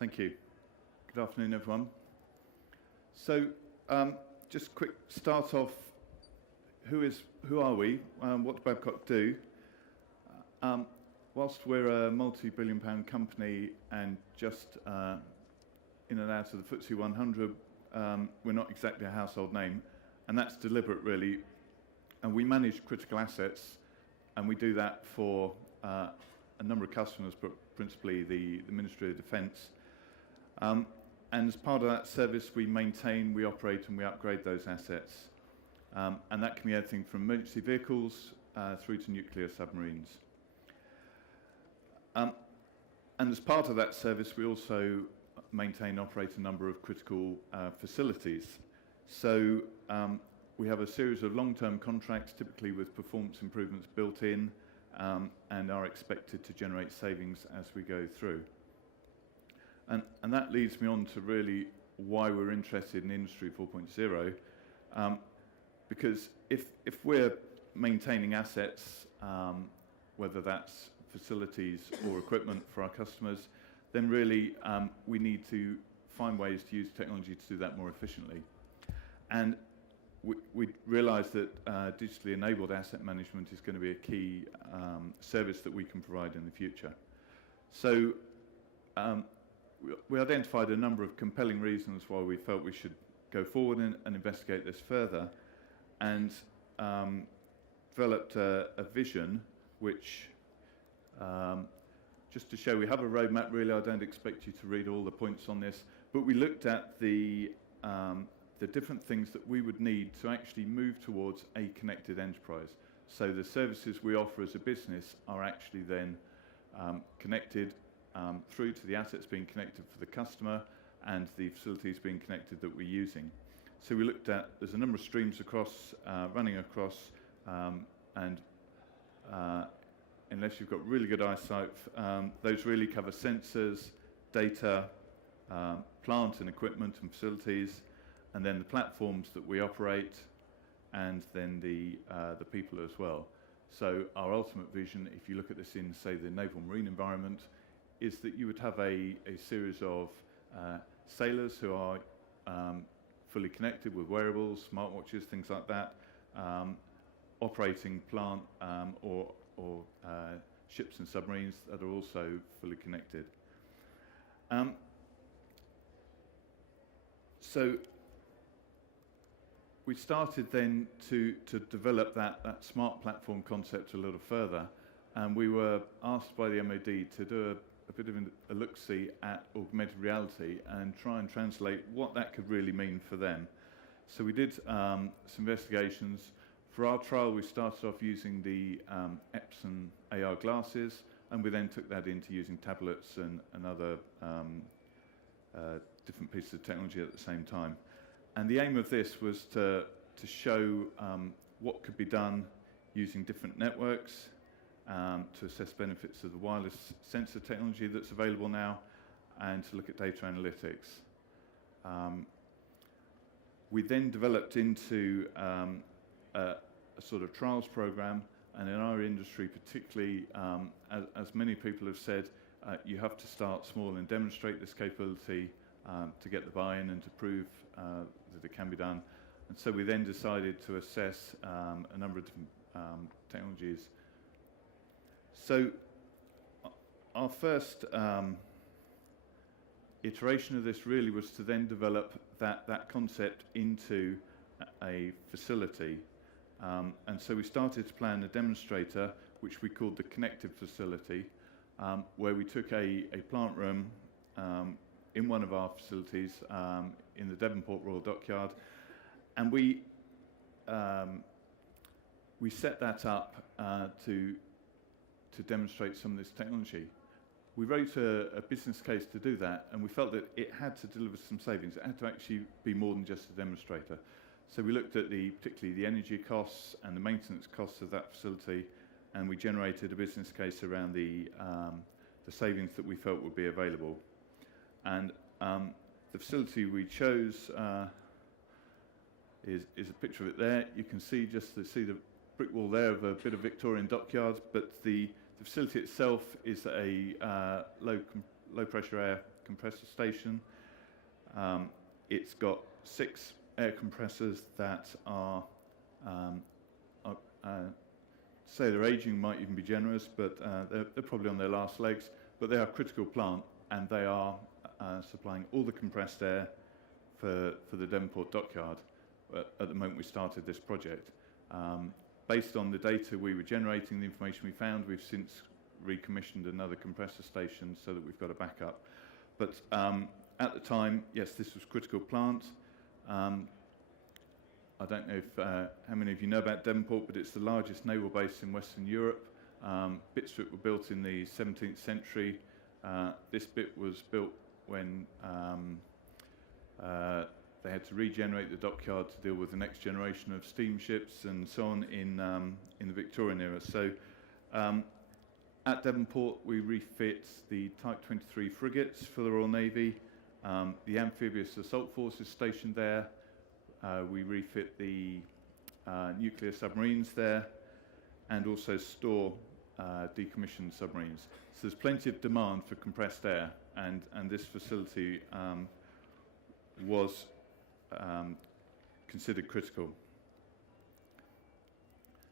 Thank you. Good afternoon, everyone. So, just a quick start off. Who are we? What does Babcock do? Whilst we're a multi-billion-pound company and just in and out of the FTSE 100, we're not exactly a household name, and that's deliberate, really. And we manage critical assets, and we do that for a number of customers, but principally the Ministry of Defence. And as part of that service, we maintain, we operate, and we upgrade those assets. And that can be anything from emergency vehicles through to nuclear submarines. And as part of that service, we also maintain and operate a number of critical facilities. So we have a series of long-term contracts, typically with performance improvements built in, and are expected to generate savings as we go through. And that leads me on to really why we're interested in Industry 4.0, because if we're maintaining assets, whether that's facilities or equipment for our customers, then really we need to find ways to use technology to do that more efficiently. And we realise that digitally enabled asset management is going to be a key service that we can provide in the future. So we identified a number of compelling reasons why we felt we should go forward and investigate this further, and developed a vision which, just to show, we have a roadmap. Really, I don't expect you to read all the points on this, but we looked at the different things that we would need to actually move towards a connected enterprise. So the services we offer as a business are actually then connected through to the assets being connected for the customer and the facilities being connected that we're using. So we looked at, there's a number of streams across, running across, and unless you've got really good eyesight, those really cover sensors, data, plant and equipment and facilities, and then the platforms that we operate, and then the people as well. So our ultimate vision, if you look at this in, say, the naval marine environment, is that you would have a series of sailors who are fully connected with wearables, smartwatches, things like that, operating plant or ships and submarines that are also fully connected. So we started then to develop that smart platform concept a little further, and we were asked by the MOD to do a bit of a look-see at augmented reality and try and translate what that could really mean for them. So we did some investigations. For our trial, we started off using the Epson AR glasses, and we then took that into using tablets and other different pieces of technology at the same time. And the aim of this was to show what could be done using different networks, to assess benefits of the wireless sensor technology that's available now, and to look at data analytics. We then developed into a sort of trials program, and in our industry particularly, as many people have said, you have to start small and demonstrate this capability to get the buy-in and to prove that it can be done. And so we then decided to assess a number of different technologies. So our first iteration of this really was to then develop that concept into a facility. And so we started to plan a demonstrator, which we called the connected facility, where we took a plant room in one of our facilities in the Devonport Royal Dockyard, and we set that up to demonstrate some of this technology. We wrote a business case to do that, and we felt that it had to deliver some savings. It had to actually be more than just a demonstrator. So we looked at particularly the energy costs and the maintenance costs of that facility, and we generated a business case around the savings that we felt would be available. And the facility we chose is a picture of it there. You can see the brick wall there of a bit of Victorian dockyard, but the facility itself is a low pressure air compressor station. It's got 6 air compressors that are, say their aging might even be generous, but they're probably on their last legs, but they are critical plant, and they are supplying all the compressed air for the Devonport dockyard at the moment we started this project. Based on the data we were generating, the information we found, we've since recommissioned another compressor station so that we've got a backup. But at the time, yes, this was critical plant. I don't know if, how many of you know about Devonport, but it's the largest naval base in Western Europe. Bits of it were built in the 17th century. This bit was built when they had to regenerate the dockyard to deal with the next generation of steamships and so on in the Victorian era. So at Devonport, we refit the Type 23 frigates for the Royal Navy, the amphibious assault forces stationed there. We refit the nuclear submarines there, and also store decommissioned submarines. So there's plenty of demand for compressed air, and this facility was considered critical.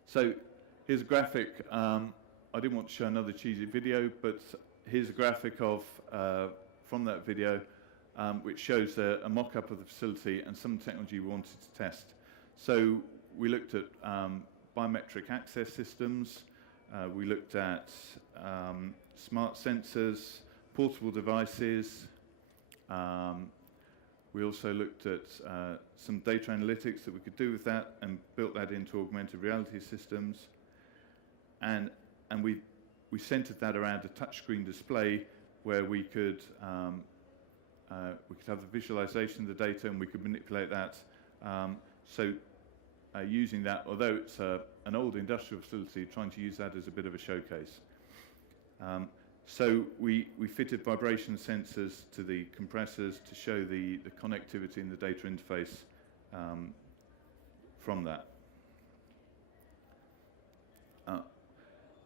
So here's a graphic. I didn't want to show another cheesy video, but here's a graphic of from that video, which shows a mock-up of the facility and some technology we wanted to test. So we looked at biometric access systems, we looked at smart sensors, portable devices, we also looked at some data analytics that we could do with that and built that into augmented reality systems. And we centered that around a touchscreen display where we could have the visualization of the data, and we could manipulate that. Using that, although it's an old industrial facility, trying to use that as a bit of a showcase. So we fitted vibration sensors to the compressors to show the connectivity in the data interface from that.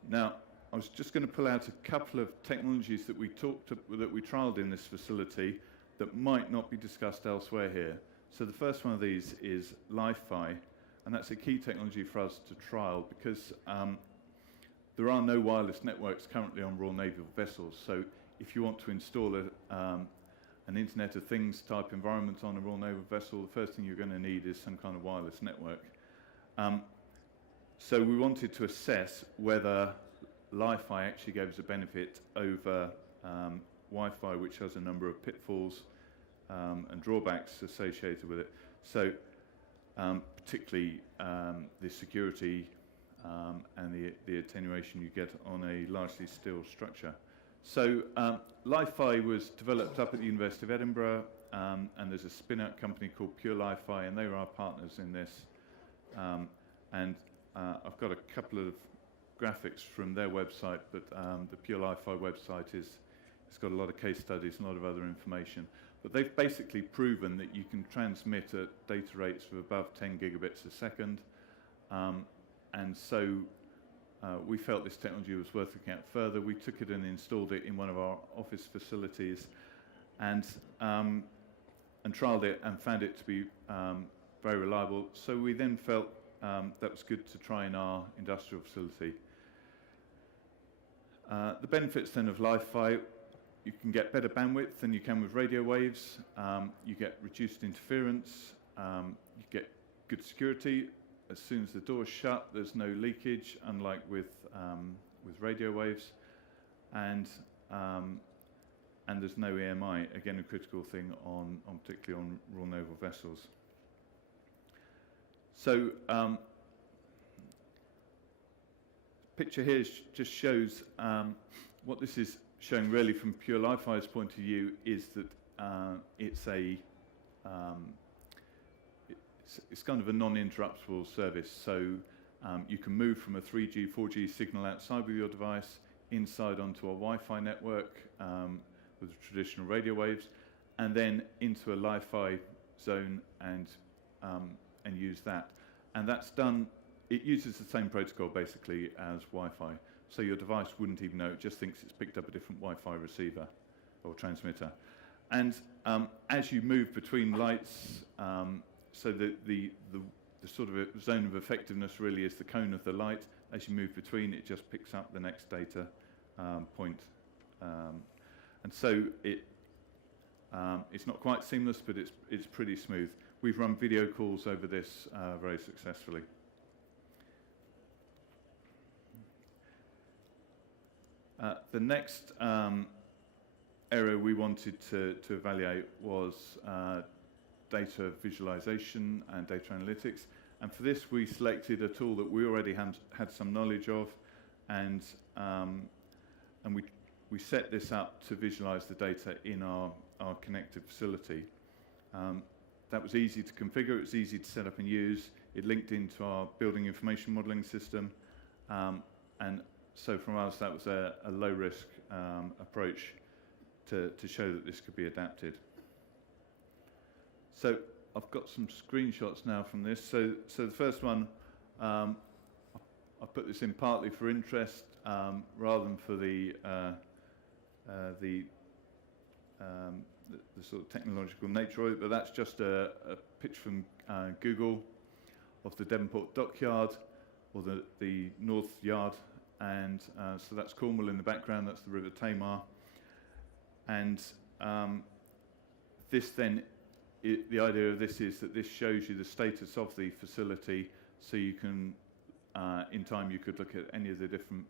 Now, I was just going to pull out a couple of technologies that we trialled in this facility that might not be discussed elsewhere here. So the first one of these is LiveBy, and that's a key technology for us to trial because there are no wireless networks currently on Royal Naval vessels. So if you want to install an Internet of Things type environment on a Royal Naval vessel, the first thing you're going to need is some kind of wireless network. So we wanted to assess whether LiveBy actually gave us a benefit over Wi-Fi, which has a number of pitfalls and drawbacks associated with it. So particularly the security and the attenuation you get on a largely steel structure. So LiveBy was developed up at the University of Edinburgh, and there's a spin-out company called Pure LiveBy, and they were our partners in this. I've got a couple of graphics from their website, but the Pure LiveBy website it's got a lot of case studies and a lot of other information. But they've basically proven that you can transmit at data rates of above 10 gigabits a second. And so we felt this technology was worth looking at further. We took it and installed it in one of our office facilities and trialled it and found it to be very reliable. So we then felt that was good to try in our industrial facility. The benefits then of LiveBy: you can get better bandwidth than you can with radio waves, you get reduced interference, you get good security. As soon as the door's shut, there's no leakage, unlike with radio waves, and there's no EMI, again a critical thing particularly on Royal Naval vessels. So picture here just shows what this is showing really from Pure LiveBy's point of view is that it's kind of a non-interruptible service. So you can move from a 3G, 4G signal outside with your device inside onto a Wi-Fi network with traditional radio waves, and then into a LiveBy zone and use that. And that's done. It uses the same protocol basically as Wi-Fi. So your device wouldn't even know, it just thinks it's picked up a different Wi-Fi receiver or transmitter. And as you move between lights, so the sort of zone of effectiveness really is the cone of the light. As you move between, it just picks up the next data point. And so it's not quite seamless, but it's pretty smooth. We've run video calls over this very successfully. The next area we wanted to evaluate was data visualization and data analytics. And for this, we selected a tool that we already had some knowledge of, and we set this up to visualize the data in our connected facility. That was easy to configure, it was easy to set up and use. It linked into our building information modeling system, and so from us that was a low-risk approach to show that this could be adapted. So I've got some screenshots now from this. So the first one, I put this in partly for interest rather than for the sort of technological nature of it, but that's just a picture from Google of the Devonport dockyard, or the North Yard, and so that's Cornwall in the background, that's the River Tamar. And this then, the idea of this is that this shows you the status of the facility, so you can, in time you could look at any of the different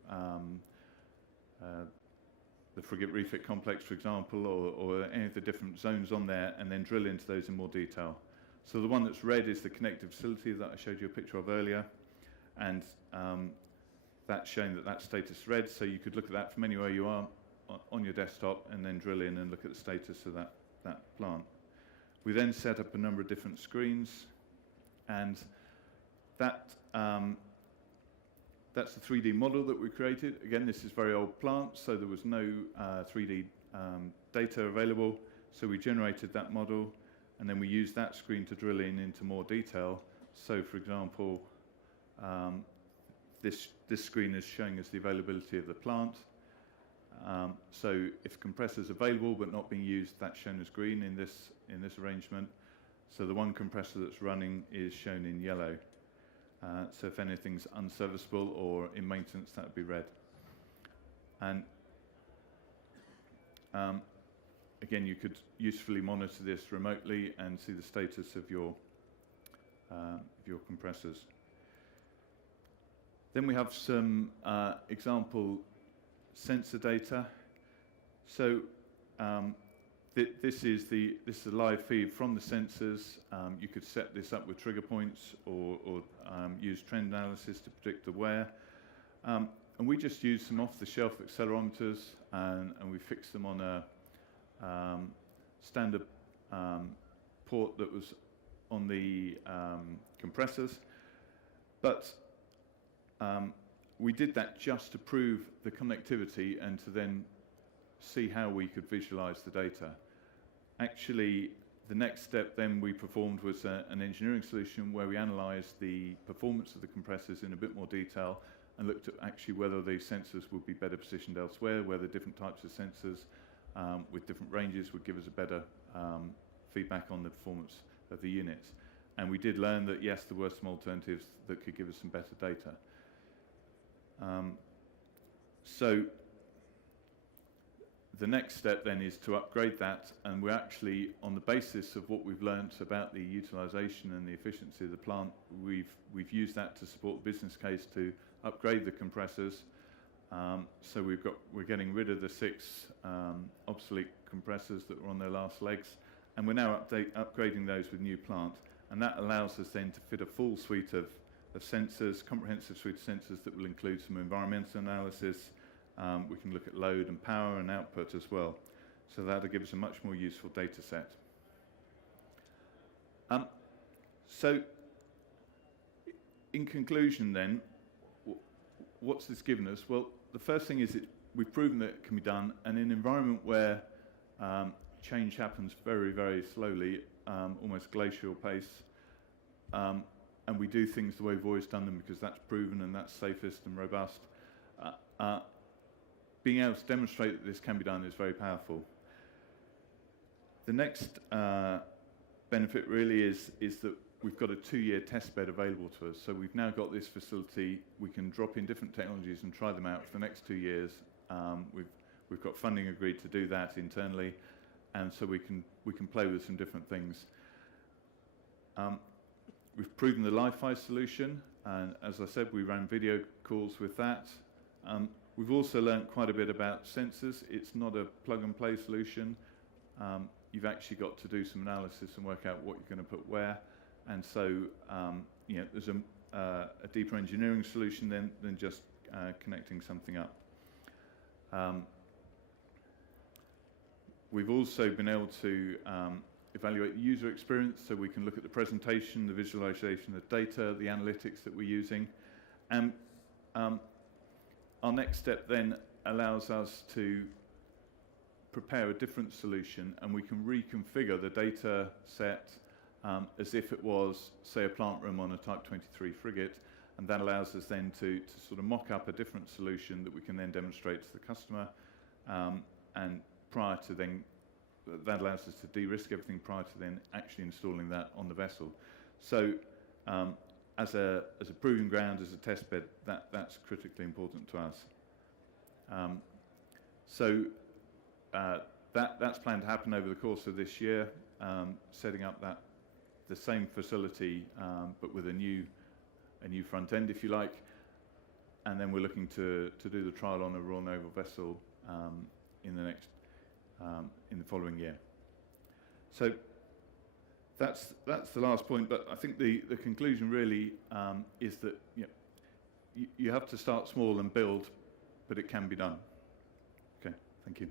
the frigate refit complex, for example, or any of the different zones on there, and then drill into those in more detail. So the one that's red is the connected facility that I showed you a picture of earlier, and that's showing that status is red, so you could look at that from anywhere you are on your desktop and then drill in and look at the status of that plant. We then set up a number of different screens, and that's the 3D model that we created. Again, this is very old plant, so there was no 3D data available. So we generated that model, and then we used that screen to drill into more detail. So, for example, this screen is showing us the availability of the plant. So if compressor's available but not being used, that's shown as green in this arrangement. So the one compressor that's running is shown in yellow. So if anything's unserviceable or in maintenance, that would be red. And again, you could usefully monitor this remotely and see the status of your compressors. Then we have some example sensor data. So this is the live feed from the sensors. You could set this up with trigger points or use trend analysis to predict the wear. And we just used some off-the-shelf accelerometers, and we fixed them on a standard port that was on the compressors. But we did that just to prove the connectivity and to then see how we could visualize the data. Actually, the next step then we performed was an engineering solution where we analyzed the performance of the compressors in a bit more detail and looked at actually whether these sensors would be better positioned elsewhere, whether different types of sensors with different ranges would give us a better feedback on the performance of the units. And we did learn that, yes, there were some alternatives that could give us some better data. So the next step then is to upgrade that, and we're actually, on the basis of what we've learnt about the utilisation and the efficiency of the plant, we've used that to support the business case to upgrade the compressors. So we're getting rid of the 6 obsolete compressors that were on their last legs, and we're now upgrading those with new plant, and that allows us then to fit a full suite of sensors, comprehensive suite of sensors that will include some environmental analysis. We can look at load and power and output as well. So that'll give us a much more useful data set. So in conclusion then, what's this given us? Well, the first thing is we've proven that it can be done, and in an environment where change happens very, very slowly, almost glacial pace, and we do things the way we've always done them because that's proven and that's safest and robust. Being able to demonstrate that this can be done is very powerful. The next benefit really is that we've got a 2-year test bed available to us. So we've now got this facility. We can drop in different technologies and try them out for the next 2 years. We've got funding agreed to do that internally, and so we can play with some different things. We've proven the LiveBy solution, and as I said, we ran video calls with that. We've also learned quite a bit about sensors. It's not a plug-and-play solution. You've actually got to do some analysis and work out what you're going to put where, and so you know, there's a deeper engineering solution than just connecting something up. We've also been able to evaluate the user experience, so we can look at the presentation, the visualization of data, the analytics that we're using. And our next step then allows us to prepare a different solution, and we can reconfigure the data set as if it was, say, a plant room on a Type 23 frigate, and that allows us then to sort of mock up a different solution that we can then demonstrate to the customer, and prior to then, that allows us to de-risk everything prior to then actually installing that on the vessel. So as a proving ground, as a test bed, that's critically important to us. That's planned to happen over the course of this year, setting up the same facility but with a new front end, if you like, and then we're looking to do the trial on a Royal Naval vessel in the following year. So that's the last point, but I think the conclusion really is that you have to start small and build, but it can be done. Okay, thank you.